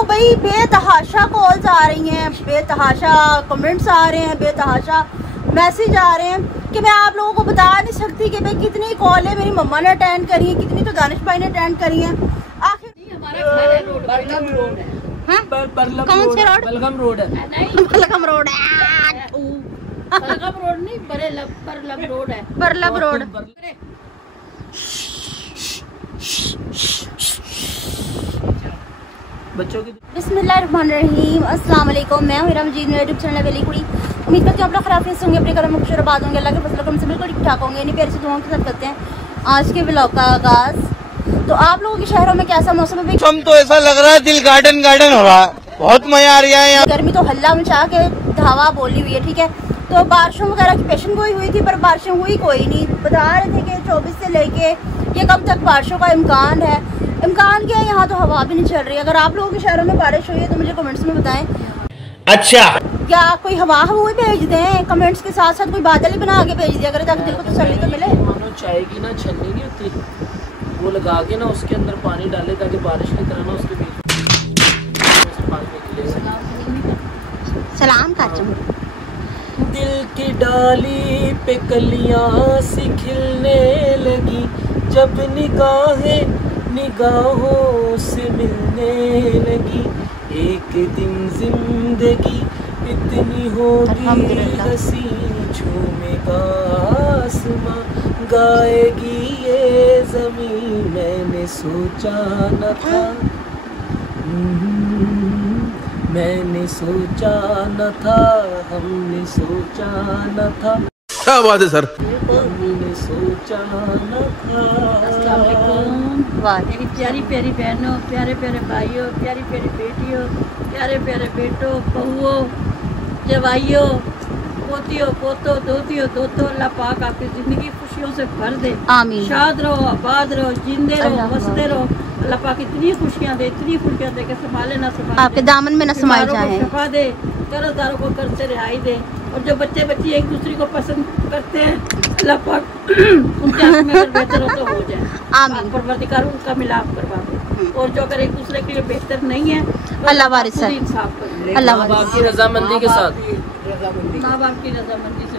तो भाई बेतहाशा कॉल्स आ रही हैं, बेतहाशा कमेंट्स आ रहे हैं, बेतहाशा मैसेज आ रहे हैं कि मैं आप लोगों को बता नहीं सकती कि भाई कितनी कॉलें मेरी मम्मा ने अटेंड करी हैं, कितनी तो दानिश भाई ने अटेंड करी हैं। आखिर हमारा बलगम रोड है। कौन से रोड? बलगम रोड है। बलगम रोड है, बलगम रोड नहीं, बरलब रोड है। बरलब रोड। बच्चों की बिस्मिल्लाहिर्रहमानिर्रहीम, अस्सलाम वालेकुम। मैं हूं हीरा मजीद, मेरा यूट्यूब चैनल वेली कुड़ी। उम्मीद करती हूँ आप लोग खराफियत से होंगे, अपने घर में खुशर आबाद होंगे, अल्लाह के फजल करम से बिल्कुल ठीक ठाक होंगे। इन्हीं प्यार से दुआओं के साथ करते हैं आज के व्लॉग का आगाज़। तो आप लोगों के शहरों में कैसा मौसम है? मौसम तो ऐसा लग रहा है दिल गार्डन गार्डन हो रहा है, बहुत मजा आ रहा है यहाँ। गर्मी तो हल्ला मचा के धावा बोली हुई है, ठीक है। तो बारिशों वगैरह की पेशन गोई हुई थी, पर बारिशें हुई कोई नहीं। बता रहे थे कि 24 से लेके ये कब तक बारिशों का इम्कान है। इम्कान क्या है, यहाँ तो हवा भी नहीं चल रही। अगर आप लोगों के शहरों में बारिश हुई है तो मुझे कमेंट्स में बताएं। अच्छा, क्या कोई हवा हुई भेज दें, कमेंट्स के साथ साथ कोई बादल ही बना के भेज दिया, अगर ताकि दिल को तसल्ली तो मिले। मानो चाय की ना छन्नी नहीं होती, वो लगा के ना उसके अंदर पानी डाले ताकि बारिश की तरह ना उसके बीच सलाम कर दिल की डाली पे कलियां सी खिलने लगी, जब निगाहें निगाहों से मिलने लगी। एक दिन जिंदगी इतनी होगी हंसी, झूमेगा आसमां, गाएगी ये ज़मीन, मैंने सोचा न था, मैंने सोचा न था, हमने सोचा न था। क्या बात है सर, हमने सोचा न था। मेरी प्यारी प्यारी बहनों, प्यारे प्यारे भाइयों, प्यारी प्यारी बेटियों, प्यारे प्यारे बेटों, बहुओं, जवाइयों, पोतियों, पोतों, दोतियों, दोतों, अल्लाह पाक आपकी ज़िंदगी खुशियों से भर दे। आमीन। शाद रहो, आबाद रहो, जिंदे रहो, हंसते रहो। अल्लाह पाक इतनी खुशियाँ दे, इतनी खुशियाँ दे कि संभाले ना संभाले, आपके दामन में न समाये जाए। शफा दे, कर्जदारों को कर्ज से रिहाई दे। और जो बच्चे बच्ची एक दूसरे को पसंद करते हैं, अल्लाह पाक उनके हाथ में अगर बेहतर हो तो हो जाए। आमीन। परवरदिगार उनका मिलाप करवा दे। और जो अगर एक दूसरे के लिए बेहतर नहीं है, अल्लाह वारिस है, इंसाफ कर, अल्लाह माँ बाप की रजामंदी के साथ, माँ बाप की रजामंदी से।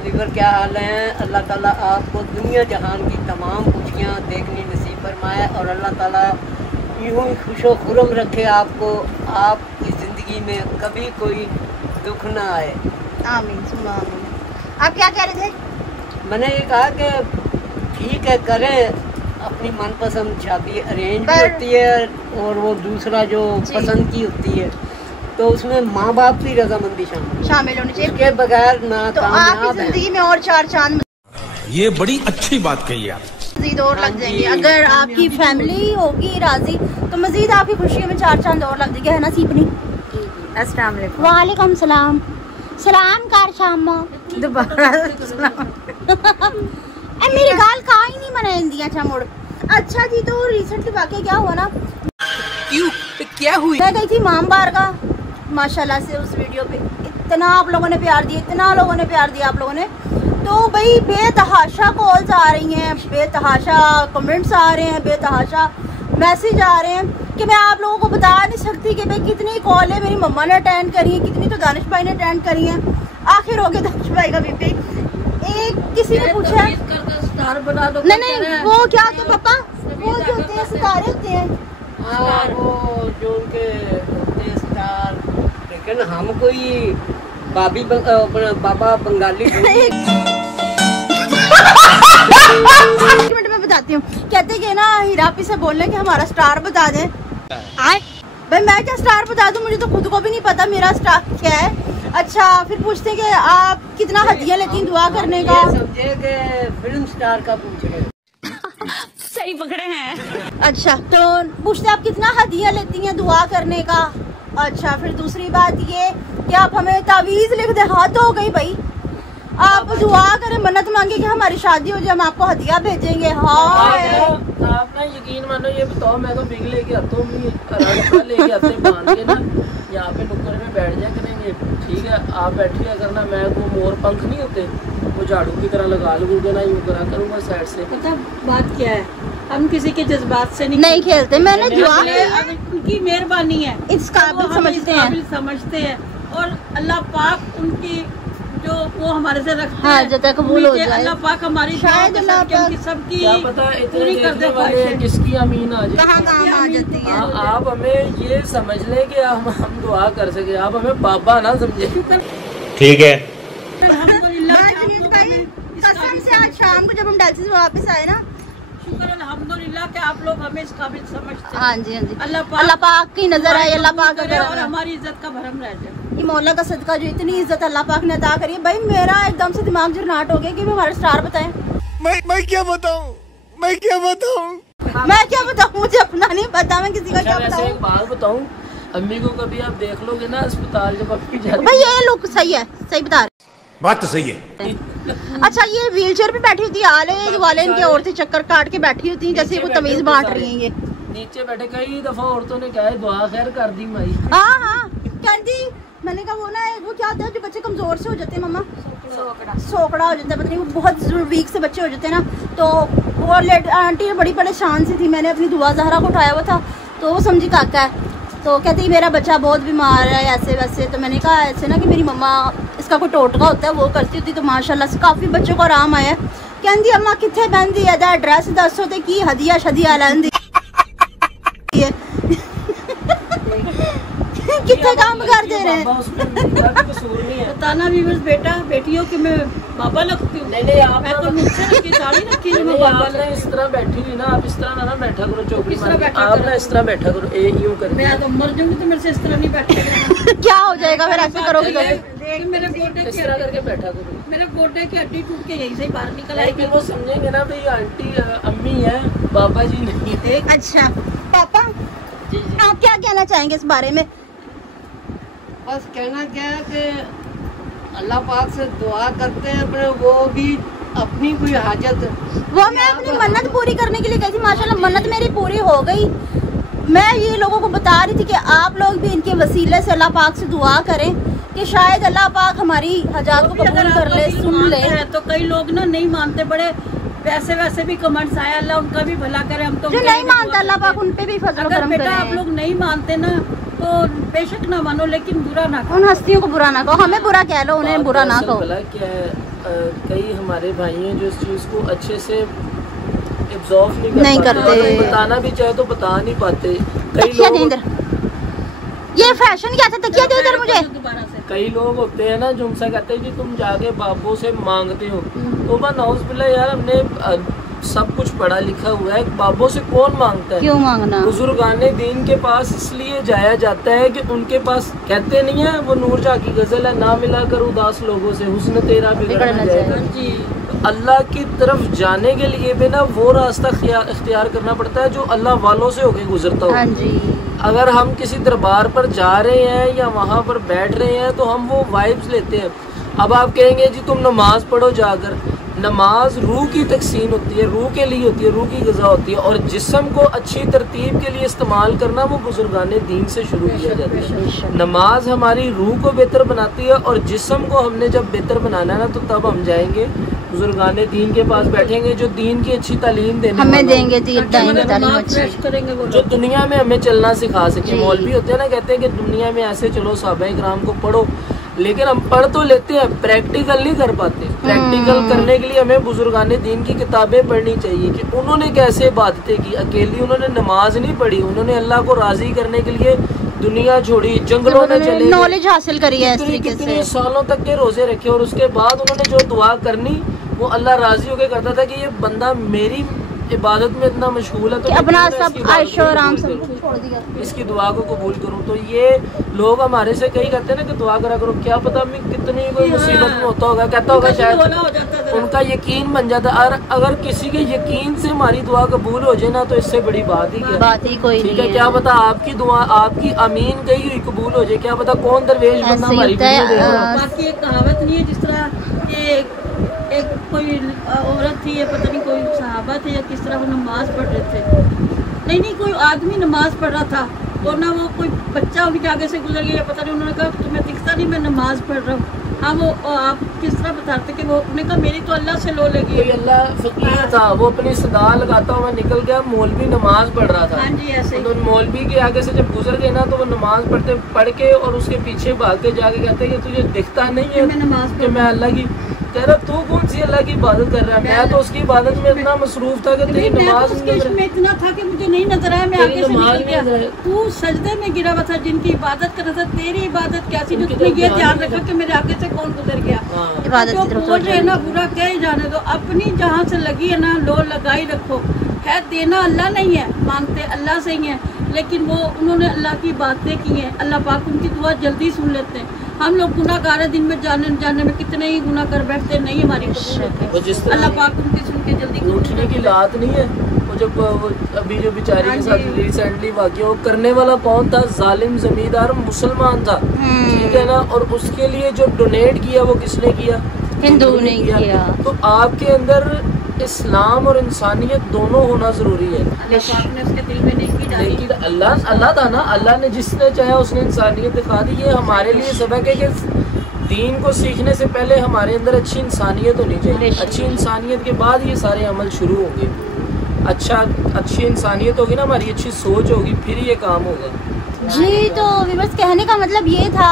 दीगर क्या हाल है? अल्लाह ताला आपको दुनिया जहान की तमाम खुशियाँ देखनी नसीब फरमाए और अल्लाह ताला यूँ ही खुशो खुरम रखे आपको, आपकी ज़िंदगी में कभी कोई दुख ना आए। आमीन सुनो आमीन। आप क्या कह रहे थे? मैंने ये कहा कि ठीक है, करें अपनी मनपसंद शादी, अरेंज भी होती है और वो दूसरा जो पसंद की होती है, तो उसमें माँ बाप की रजामंदी शामिल होनी चाहिए, उसके बगैर ना तो आपकी जिंदगी में और चार चांद ये बड़ी अच्छी बात कही आप। मजीद और लग जाएंगे। अगर आपकी फैमिली होगी राजी तो मजीद आपकी खुशियों में चार चांद और लग जाएंगे, है ना सीपनी? अस्सलाम वालेकुम। वालेकुम सलाम। सलाम कार शामा दोबारा मेरी गाल कहाँ ही नहीं मना दिया अच्छा मोड़। अच्छा जी, तो रिसेंटली वाकई क्या हुआ ना, क्यों क्या हुई? मैं गई थी इमाम बारगाह, माशाल्लाह से उस वीडियो पे इतना आप लोगों ने प्यार दिया, इतना लोगों ने प्यार दिया आप लोगों ने। तो भाई बेतहाशा कॉल्स आ रही हैं, बेतहाशा कमेंट्स आ रहे हैं, बेतहाशा मैसेज आ रहे हैं कि मैं आप लोगों को बता नहीं सकती कि भाई कितनी कॉलें मेरी मम्मा ने अटेंड करी हैं, कितनी तो दानिश भाई ने अटेंड करी हैं। आखिर हो गया दानिश भाई का बीपी। एक किसी ने पूछा स्टार बना दो। नहीं वो क्या, तो पापा वो जो होते हैं सितारे होते हैं, वो जो उनके होते हैं स्टार, लेकिन हम कोई बाबा बंगाली एक मिनट में बताती हूँ। कहते कि ना हीरापी से बोलने कि हमारा स्टार बता दें। भाई मैं क्या स्टार बता दूँ, मुझे तो खुद को भी नहीं पता मेरा स्टार क्या है। अच्छा, फिर पूछते हैं कि आप कितना हदिया लेती हैं दुआ करने का। समझे कि फिल्म स्टार का पूछ रहे, सही पकड़े हैं। अच्छा, तो पूछते हैं आप कितना हदिया लेती हैं दुआ करने का। अच्छा, फिर दूसरी बात ये कि आप हमें तावीज़ लिख दे। हाँ, तो हो गई भाई, आप दुआ करें, मन्नत मांगे कि हमारी शादी हो जाए, हम आपको हदिया भेजेंगे। हाँ, आप ना यकीन मानो, ये बताओ, मैं तो बिग लेके आता हूँ, लेके आते बांध के ना यहाँ पे नुक्कड़ में बैठ जाया करेंगे, ठीक है? आप बैठिए करना, मैं वो मोर पंख नहीं होते, वो झाड़ू की तरह लगा लूँगा ना, यूँ करा करूँगा साइड से। पता बात क्या है, हम किसी के जज्बात से नहीं खेलते। मैंने जवाब उनकी मेहरबानी है, इस काबिल समझते हैं और अल्लाह पाक उनकी जो वो हमारे से रखते हाँ, हैं जब तक कबूल हो जाए अल्लाह पाक हमारी शायद अल्लाह पाक सबकी क्या पता पूरी कर दे किसकी अमीन आ जाए। कहाँ आ जाती है। आप हमें ये समझ लें कि हम दुआ कर सके, आप हमें बाबा ना समझे। ठीक है। कसम से आज शाम को जब हम डायलिसिस से वापस आए ना, शुक्र अल्हम्दुलिल्लाह कि आप लोग हमें इस काबिल समझते हैं। हाँ जी हाँ जी, अल्लाह पाक की नजर आए, अल्लाह पाक और हमारी इज्जत का भरम रह जाए। ये मौला का सदका जो इतनी इज्जत अल्लाह पाक ने अता करी है। भाई मेरा एकदम से दिमाग झरनाट हो गया कि हमारे स्टार बताएं। मैं क्या बताऊं, मैं क्या बताऊं, मैं क्या बताऊं, मुझे अपना नहीं पता, मैं किसी का क्या वैसे बताऊं। एक बात बताऊं, अम्मी को कभी आप देख लोगे ना अस्पताल जब आपकी जाती भाई ये लुक सही है, सही बता रहे। बात तो सही है। अच्छा ये व्हील चेयर पे बैठी होती है, आले वाले इनकी औरतें चक्कर काट के बैठी होती हैं जैसे कोई तमीज बांट रही हैं। ये नीचे बैठे कई दफा औरतों ने क्या है दुआ खैर कर दी माई। हाँ हाँ कर दी। मैंने कहा वो ना वो क्या होता है जो बच्चे कमजोर से हो जाते हैं, मम्मा सोकड़ा हो जाता है, पता नहीं वो बहुत वीक से बच्चे हो जाते हैं ना, तो वो आंटी बड़ी परेशान सी थी। मैंने अपनी दुआ जहरा को उठाया हुआ था तो वो समझी काका है, तो कहती मेरा बच्चा बहुत बीमार है ऐसे वैसे। तो मैंने कहा ऐसे ना कि मेरी मम्मा इसका कोई टोटका होता है वो करती होती, तो माशाल्लाह से काफ़ी बच्चों को आराम आया। कहती अम्मा कितने बहती है एड्रैस दसो तो की हदिया शदिया लैंदी कितने काम कर दे रहे हैं। बताना भी बस बेटा बेटियों की मैं बाबा लगती हूँ। नहीं आप मैं तो नीचे रखी दाढ़ी रखी है, मैं आप बाबा ना इस तरह बैठी हुई ना, आप इस तरह ना बैठा करो चौकड़ी इस तरह मार के। बैठा आप करो। ना इस तरह बैठा करो, यूं कर। मैं तो मर जाऊंगी तो मेरे से इस तरह नहीं बैठेगा। क्या हो जाएगा फिर ऐसे करोगे तो? देख मेरे गोडे इस तरह करके बैठा करो। मेरे गोडे की हड्डी टूट के यहीं से ही बाहर निकल नहीं, आएगी। फिर वो समझेंगे ना भाई आंटी अम्मी है, बाबा जी नहीं है। अच्छा पापा आप क्या कहना चाहेंगे इस बारे में? बस कहना क्या है कि अल्लाह पाक से दुआ करते हैं अपने, वो भी अपनी कोई हाजत। वो मैं अपनी मन्नत पूरी करने के लिए गई थी, माशाल्लाह मन्नत मेरी पूरी हो गई। मैं ये लोगों को बता रही थी कि आप लोग भी इनके वसीले से अल्लाह पाक से दुआ करें कि शायद अल्लाह पाक हमारी हजात को कबूल कर ले, सुन ले। तो कई लोग ना नहीं मानते, बड़े वैसे वैसे भी कमेंट्स आए, अल्लाह उनका भी भला करे। हम तो जो नहीं मानता अल्लाह पाक उन पे भी फजल अगर करम बेटा करे। आप लोग नहीं मानते ना तो बेशक ना मानो, लेकिन बुरा ना करो। उन हस्तियों को बुरा ना कहो, हमें बुरा कह लो, उन्हें बुरा ना कहो। भला क्या है, कई हमारे भाई हैं जो इस चीज़ को अच्छे से एब्जॉर्व नहीं करते। अगर बताना भी चाहे तो बता नहीं पाते। कई तकिया दे लोग इधर, ये फैशन क्या था? तकिया दे इधर मुझे। दोबारा से कई लोग होते हैं ना जो उनसे कहते हैं कि तुम जाके बाबों से मांगते हो, तो नाउज़ बिल्लाह यार, हमने सब कुछ पढ़ा लिखा हुआ है, बाबों से कौन मांगता है? क्यों मांगना? बुजुर्गाने दीन के पास इसलिए जाया जाता है कि उनके पास, कहते नहीं है वो नूर शाह की गजल है, ना मिला कर उदास लोगों से हुस्न तेरा बिगड़ना जाएगा। जी अल्लाह की तरफ जाने के लिए भी ना वो रास्ता इख्तियार करना पड़ता है जो अल्लाह वालों से होके गुजरता हो। हाँ जी। अगर हम किसी दरबार पर जा रहे हैं या वहाँ पर बैठ रहे हैं तो हम वो वाइब्स लेते हैं। अब आप कहेंगे जी तुम नमाज पढ़ो जाकर, नमाज रूह की तकसीन होती है, रूह के लिए होती है, रूह की ग़िज़ा होती है, और जिस्म को अच्छी तरतीब के लिए इस्तेमाल करना वो बुजुर्गाने दीन से शुरू किया जाता है। नमाज हमारी रूह को बेहतर बनाती है, और जिस्म को हमने जब बेहतर बनाना है ना, तो तब हम जाएंगे बुजुर्गाने दीन के पास, बैठेंगे जो दीन की अच्छी तालीम देने हमें देंगे तालीम फ्रेश अच्छी, करेंगे वो जो लोग। दुनिया में हमें चलना सिखा सके। मौलवी होते हैं ना, कहते हैं कि दुनिया में ऐसे चलो, सहाबाए किराम को पढ़ो, लेकिन हम पढ़ तो लेते हैं, प्रैक्टिकल नहीं कर पाते। प्रैक्टिकल करने के लिए हमें बुजुर्गाने दीन की किताबें पढ़नी चाहिए कि उन्होंने कैसे इबादतें की। अकेली उन्होंने नमाज नहीं पढ़ी, उन्होंने अल्लाह को राजी करने के लिए दुनिया छोड़ी, जंगलों में चले, नॉलेज हासिल करी है इस तरीके से। कितने सालों तक के रोजे रखे, और उसके बाद उन्होंने जो दुआ करनी वो अल्लाह राजी होकर करता था कि ये बंदा मेरी इबादत में इतना मशगूल है तो अपना सब आयशो आराम से छोड़ दिया, इसकी दुआ को कबूल करूं। तो ये लोग हमारे से कई कहते हैं ना कि दुआ करा करो, क्या पता मैं कितनी कोई मुसीबत में होता होगा, कहता होगा शायद उनका यकीन बन जाता है। और अगर किसी के यकीन से हमारी दुआ कबूल हो जाए ना, तो इससे बड़ी बात ही क्या, बात ही कोई ठीक नहीं है। क्या पता आपकी दुआ, आपकी अमीन गई हुई कबूल हो जाए, क्या पता कौन दरवेश बंदा हमारी वीडियो देख रहा हो। बाकी एक कहावत नहीं है जिस तरह कि एक कोई औरत थी, या पता नहीं कोई सहाबा थे या किस तरह वो नमाज पढ़ रहे थे, नहीं कोई आदमी नमाज पढ़ रहा था, तो ना वो कोई बच्चा उनके आगे से गुजर गया, पता नहीं, उन्होंने कहा तुम्हें दिखता नहीं मैं नमाज पढ़ रहा हूँ, हाँ वो आप किस तरह बताते कि वो उन्होंने कहा मेरी तो अल्लाह से लो लगी कोई अल्लाह फकीर था, वो अपनी सदा लगाता हुआ निकल गया, मौलवी नमाज पढ़ रहा था। हाँ जी ऐसे ही। तो मौलवी के आगे से जब गुजर गए ना तो वो नमाज पढ़ के और उसके पीछे भाग के जाके कहते कि तुझे दिखता नहीं है मैं नमाज कि मैं अल्लाह की, कह रहा तू कौन सी अल्लाह की इबादत कर रहा है? मैं तो उसकी इबादत में इतना मसरूफ था कि तेरी नमाज में इतना था कि मुझे नहीं नजर आया, मैं आगे से निकल गया। तू सजदे में गिरा हुआ था, जिनकी इबादत कर रहा था, तेरी इबादत क्या थी जो तुमने ये ध्यान रखा कि मेरे आगे से कौन गुजर गया। जो बोल रहे हैं ना बुरा क्या ही जाने दो, अपनी जहाँ से लगी है ना लो लगाई रखो। है देना अल्लाह नहीं है, मांगते अल्लाह से ही है, लेकिन वो उन्होंने अल्लाह की बातें की हैं, अल्लाह पाक उनकी दुआ जल्दी सुन लेते हैं। हम लोग गुनाहगार हैं, दिन में जाने में कितने ही गुनाह कर बैठते, नहीं हमारी कबूल होती। अल्लाह पाक उनकी सुन के जल्दी उठने की लात नहीं है। वो जब अभी जो बेचारी के साथ रिसेंटली वाकया, वो करने वाला कौन था? जालिम जमींदार मुसलमान था, ठीक है ना, और उसके लिए जो डोनेट किया वो किसने किया? हिंदू ने किया। तो आपके अंदर इस्लाम और इंसानियत दोनों होना जरूरी है। अल्लाह पाक ने उसके दिल में नेकी डाली। लेकिन अल्लाह था ना, अल्लाह ने जिसने चाहा उसने इंसानियत दिखा दी। ये हमारे लिए सबक है कि दीन को सीखने से पहले हमारे अंदर अच्छी इंसानियत होनी चाहिए। अच्छी इंसानियत के बाद ये सारे अमल शुरू होंगे। अच्छी इंसानियत होगी ना, हमारी अच्छी सोच होगी, फिर ये काम होगा जी। तो बस कहने का मतलब ये था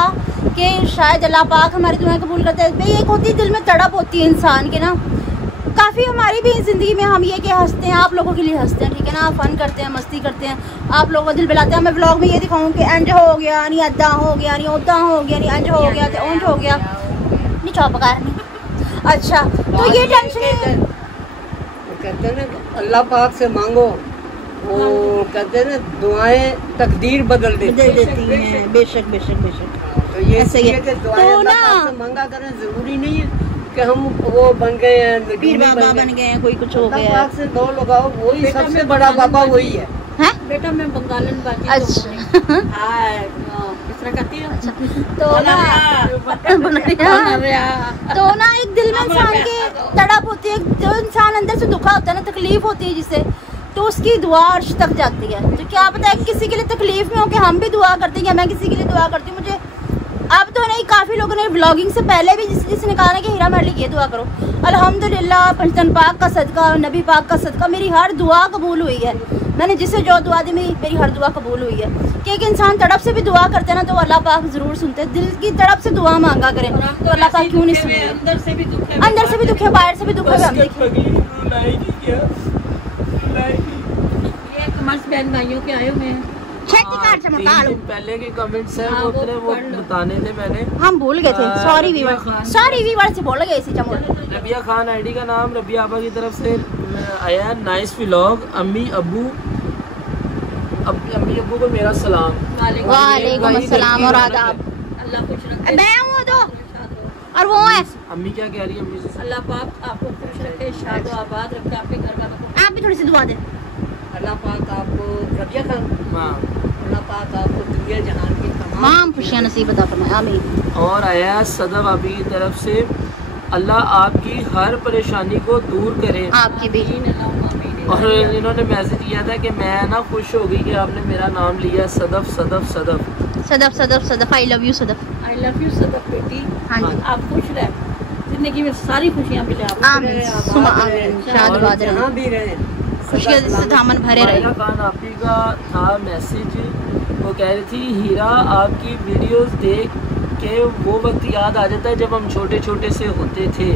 कि शायद अल्लाह पाक हमारी दुआएं कबूल करते हैं। भाई एक होती है दिल में तड़प होती है इंसान के ना, काफ़ी हमारी भी ज़िंदगी में हम ये कि हंसते हैं, आप लोगों के लिए हंसते हैं, ठीक है ना, फन करते हैं, मस्ती करते हैं, आप लोगों को दिल बहलाते हैं। मैं व्लॉग में ये दिखाऊँ कि इंज हो गया, नहीं अद्दा हो गया, नहीं उद्दा हो गया, नहीं इंज हो गया, तो ऊंट हो गया, नहीं चौपकार नहीं। अच्छा तो ये टेंशन कहते हैं ना अल्लाह पाक से मांगो, वो कहते हैं ना दुआएं तकदीर बदल देती हैं। बेशक बेशक बेशक। तो ये ऐसे ही है। कि दुआएं तो अल्लाह ना पाक से मांगा करें, जरूरी नहीं है कि हम वो बन गए हैं पीर बाबा बन गए हैं, कोई कुछ हो अल्लाह गया। पाक से दो लगाओ, वही सबसे बड़ा बाबा वही है। हैं? बेटा मैं बंगालन बाजी अच्छा किस तरह कहती है। तो ना एक दिल में इंसान के तड़प होती है, जो इंसान अंदर से दुखा होता है ना, तकलीफ होती है जिसे, तो उसकी दुआ अर्श तक जाती है। तो क्या पता है किसी के लिए तकलीफ में हो कि हम भी दुआ करते हैं, या मैं किसी के लिए दुआ करती हूँ। मुझे अब तो नहीं, काफ़ी लोगों ने ब्लॉगिंग से पहले भी जिसने कहा ना कि हीरा मेरे लिए ये दुआ करो, अल्हम्दुलिल्लाह पंचतन पाक का सदका, नबी पाक का सदका, मेरी हर दुआ कबूल हुई है। मैंने जिसे जो दुआ दी मेरी हर दुआ कबूल हुई है। कि एक इंसान तड़प से भी दुआ करते हैं ना, तो अल्लाह पाक ज़रूर सुनते हैं। दिल की तड़प से दुआ मांगा करें तो अल्लाह पाक क्यों नहीं सुनते? अंदर से भी दुख है, बाहर से भी दुख है। हम ये कमर्स बहन भाइयों के आए हुए हैं। पहले के कमेंट्स हैं वो बताने थे मैंने, हम भूल गए थे। सॉरी वीवर से बोल गए इसी चमोल। रबिया खान आईडी का नाम, रबिया आबा की तरफ से आया नाइस व्लॉग। अम्मी अब्बू को मेरा सलाम। वालेकुम अस्सलाम और आदाब। अल्लाह खुश रखे। मैं हूँ तो और वो है। अम्मी क्या कह रही है? अम्मी से अल्लाह पाक आपको खुश रखे, शाद और आबाद रखे, आपके घर का। आप भी थोड़ी सी दुआ दें। अल्लाह पाक आपको, रबिया खान, अल्लाह पाक आपको दुनिया जहान की तमाम खुशियाँ नसीब अता फरमाए, आमीन। और आया सदब अभी की तरफ से, अल्लाह आपकी हर परेशानी को दूर करे, आपकी भी। और इन्होंने मैसेज किया था कि मैं ना खुश हो गई कि आपने मेरा नाम लिया, Sadaf Sadaf Sadaf Sadaf Sadaf Sadaf. I love you Sadaf. I love you Sadaf बेटी। हाँ जी, आप खुश रहे, जिंदगी में सारी खुशियाँ मिले आपको। आमीन सुमा आमीन। शाद आबाद रहे, जहाँ भी रहे, खुशियाँ से दामन भरे रहे। खान आपी का था मैसेज, वो कह रही थी हीरा आपकी वीडियोस देख के वो वक्त याद आ जाता है जब हम छोटे छोटे से होते थे,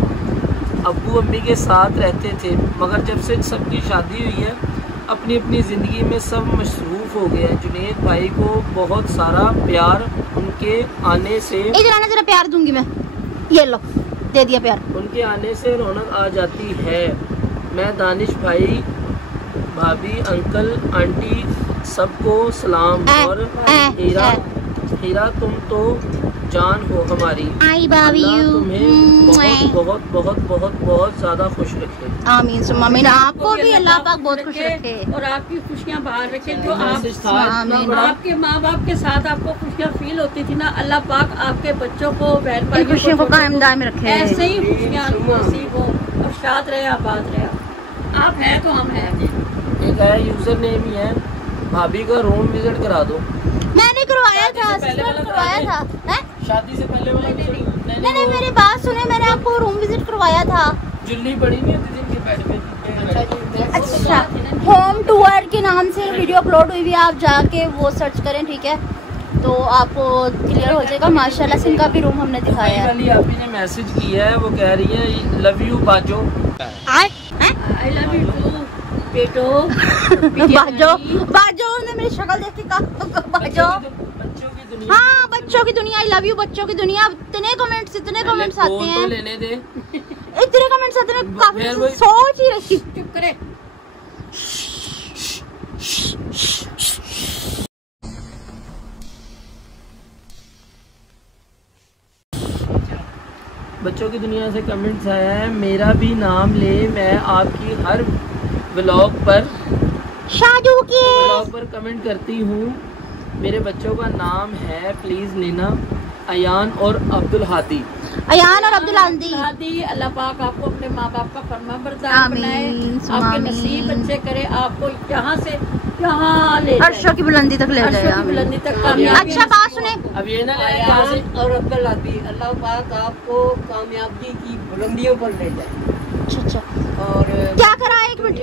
अब्बू अम्मी के साथ रहते थे, मगर जब से सबकी शादी हुई है अपनी अपनी ज़िंदगी में सब मसरूफ़ हो गए हैं। जुनेद भाई को बहुत सारा प्यार उनके आने से, जरा प्यार दूंगी मैं, ये लो दे दिया प्यार। उनके आने से रौनक आ जाती है। मैं दानिश भाई, भाभी, अंकल, आंटी सबको सलाम। और हीरा तुम तो जान हो हमारी। आई बाबी यू। तुम्हें बहुत बहुत बहुत बहुत बहुत ज़्यादा खुश रखे। आमीन सुम्मा आमीन। आपको भी अल्लाह पाक बहुत खुश रखे और आपकी खुशियाँ बाहर रखे। जो आपके माँ बाप के साथ आपको खुशियाँ फील होती थी ना, अल्लाह पाक आपके बच्चों को, बहन भाई खुशियों को कायम दायम रखे, ऐसे ही खुशियाँ नसीब हो और शाद रहे, आबाद रहे। आप हैं तो हम हैं। एक है यूज़र नेम ही है भाभी का रूम विजिट करा दो। मैंने करवाया था, करवाया था। शादी से पहले वाला नहीं, मेरी बात सुने, मैंने आपको रूम विजिट करवाया था। जुल्ली पड़ी नहीं होती जिनके बेड में। अच्छा, होम टूर के नाम से वीडियो अपलोड हुई हुई है, आप जाके वो सर्च करें, ठीक है, तो आपको क्लियर हो जाएगा। माशाल्लाह से इनका भी रूम हमने दिखाया है। वाली आपी ने मैसेज किया है, वो कह रही है लव यू बाजो। आई लव यू टू बेटो। बाजो ने मेरी शक्ल देख के कहा बाजो। बच्चों की दुनिया। हाँ, बच्चों की दुनिया, आई लव यू बच्चों की दुनिया। इतने कमेंट्स आते हैं, तो लेने दे। इतने कमेंट्स आते हैं, काफी सोच ही रही। चुप करे। बच्चों की दुनिया से कमेंट्स आया है, मेरा भी नाम ले, मैं आपकी हर व्लॉग पर कमेंट करती हूँ। मेरे बच्चों का नाम है, प्लीज लेना, अयान और अब्दुल हादी। अयान और अब्दुल हादी। अल्लाह पाक आपको अपने माँ बाप का फरमा बरदार बनाए, आपके नसीब अच्छे करे, आपको यहाँ से यहाँ ले अर्शों की बुलंदी तक ले जाए, बुलंदी तक कामयाबी। अच्छा बात सुने, अब ये ना अयान और अब्दुल हादी, अल्लाह पाक आपको कामयाबी की बुलंदियों पर ले जाए। अच्छा, और क्या करा, एक मिनट,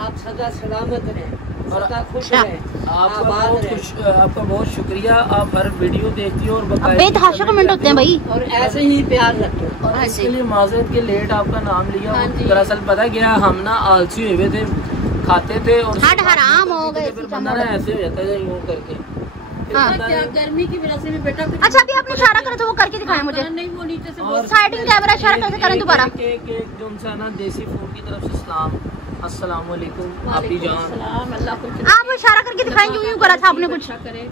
आप सदा सलामत रहें, और सदा खुश रहें, आपका बहुत शुक्रिया। आप हर वीडियो देखती हो और बेतहाशा कमेंट होते हैं भाई, और ऐसे ही प्यार रखें। और इसके लिए माजरत के लेट आपका नाम लिया। हाँ जी। दरअसल पता क्या, हम ना आलसी हुए थे, खाते थे और हट हराम हो गए, फिर बंदा ना ऐसे हो जाता है यूं करके। हाँ। क्या गर्मी की वजह से भी बेटा कुछ। अच्छा, अभी आपने इशारा करा तो वो करके दिखाएं मुझे। नहीं, वो नीचे से और साइडिंग कैमरा इशारा कैसे करें दोबारा। जो सा ना देसी फूड की तरफ से सलाम, अस्सलाम वालेकुम आपी जान। सलाम, अल्लाह कुछ आप इशारा करके दिखाएं, यूं करा था आपने कुछ। अच्छा करे,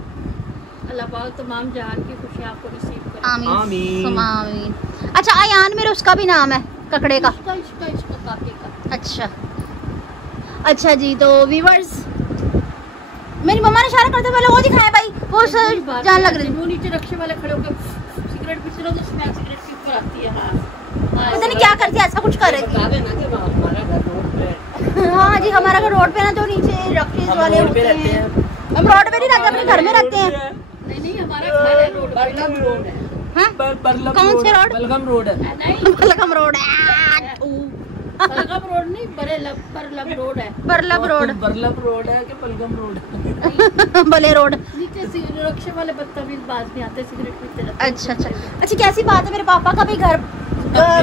अल्लाह पाक तमाम जहान की खुशियाँ आपको नसीब करे। आमीन आमीन। सुम्मा आमीन। अच्छा, अयान मेरे उसका भी नाम है, ककड़े का। इसका काके का। अच्छा जी, तो व्यूअर्स, मेरी मम्मा ने इशारा करते पहले वो दिखाया भाई, वो जान लग रही। वो नीचे रक्शे वाले खड़े होकर सिगरेट पीते रहो तो स्मैक सिगरेट की ऊपर आती है। हाँ, पता नहीं क्या करती है, ऐसा कुछ कर रही बता देना कि हमारा घर रोड पे थी। हाँ जी, हमारा घर रोड पे ना, तो नीचे रक्शे वाले होते हैं। हम रोड पे नहीं रहते, अपने घर में रहते हैं। नहीं, हमारा घर है रोड पे। बलगम रोड है। हाँ? कौन से रोड? बलगम रोड है। नहीं, बलगम रोड बलगम रोड नहीं, बरलब रोड है। बरलब रोड, बरलब रोड है कि बलगम रोड है? बले रोड। नीचे से रक्शे वाले बदतमीज बाज में आते, सिगरेट पीते रहते। अच्छा, कैसी बात है, मेरे पापा का भी घर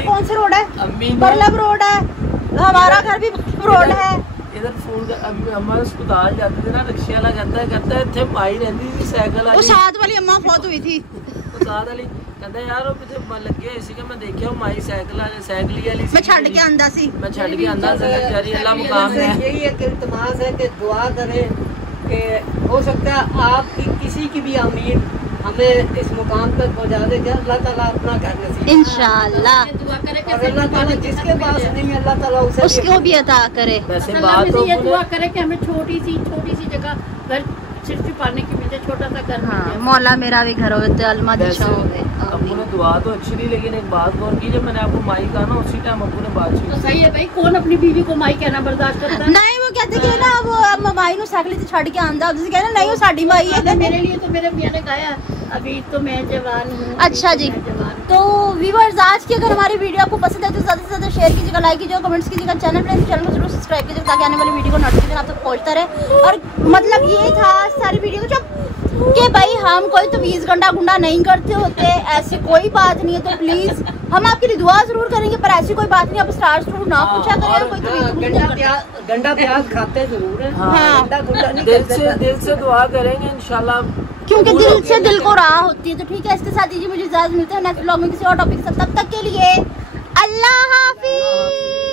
कौन से रोड है? अम्मी बरलब रोड है, हमारा घर भी रोड है। इधर फूल हमारे अस्पताल जाते थे ना, रिक्शे वाला कहता है इतने माई रहती थी साइकिल वो साथ वाली अम्मा फौत हुई थी। साथ वाली कहता यार वो लगे इसी का मैं देखिया माई साइकिल वाली मैं छड़ के आंदा सी, मैं छड़ के आंदा से बेचारी अल्लाह मुकाम है। यही एक इल्तिमास है कि दुआ करें कि हो सकता है आपकी किसी की भी आमीन हमें इस मुकाम तक पहुंचा दे कि अल्लाह ताला अपना घर नसीब इंशाल्लाह। दुआ करे और अल्लाह ताला जिसके पास नहीं है अल्लाह ताला उसको भी अता करे। वैसे अल्लाह बात से ये तो दुआ करे कि हमें छोटी सी जगह घर सिर छुपाने की मिले, छोटा सा घर मिल हाँ, जाए। मौला मेरा भी घर हो, अलमा दिशा हो गए। अबू ने दुआ तो अच्छी थी, लेकिन एक बात गौर की, जब मैंने आपको माई कहा ना उसी टाइम अबू ने बात तो की। सही है भाई, कौन अपनी बीवी को माई कहना बर्दाश्त करता है? नहीं, वो कहते कि ना वो माई नु साइकिल से छड़ के आंदा, उसे कहना नहीं वो साडी माई है। मेरे लिए तो मेरे मियां ने कहा अभी तो मैं जवान हूँ। अच्छा जी, तो व्यूअर्स, आज की अगर हमारी वीडियो आपको पसंद है तो ज़्यादा से ज़्यादा शेयर कीजिएगा, लाइक कीजिएगा, कमेंट्स कीजिएगा, चैनल को जरूर सब्सक्राइब कीजिएगा ताकि आने वाली वीडियो को नोटिफिकेशन आप तक पहुँचता रहे। और मतलब ये था सारी वीडियो जब कि भाई हम कोई तो 20 घंटा गुंडा नहीं करते होते, ऐसी कोई बात नहीं है। तो प्लीज हम आपके लिए दुआ जरूर करेंगे, पर ऐसी कोई बात नहीं, आप स्टार जरूर ना पूछा करें। कोई तो गंडा प्याज खाते जरूर है। हाँ। गंडा गुंडा नहीं दिल से दुआ करेंगे इंशाल्लाह, क्योंकि दिल से दिल को राह होती है। तो ठीक है, इसके साथ दीजिए मुझे इजाजत, मिलते हैं नेक्स्ट व्लॉग में किसी और टॉपिक से। तब तक के लिए अल्लाह हाफिज।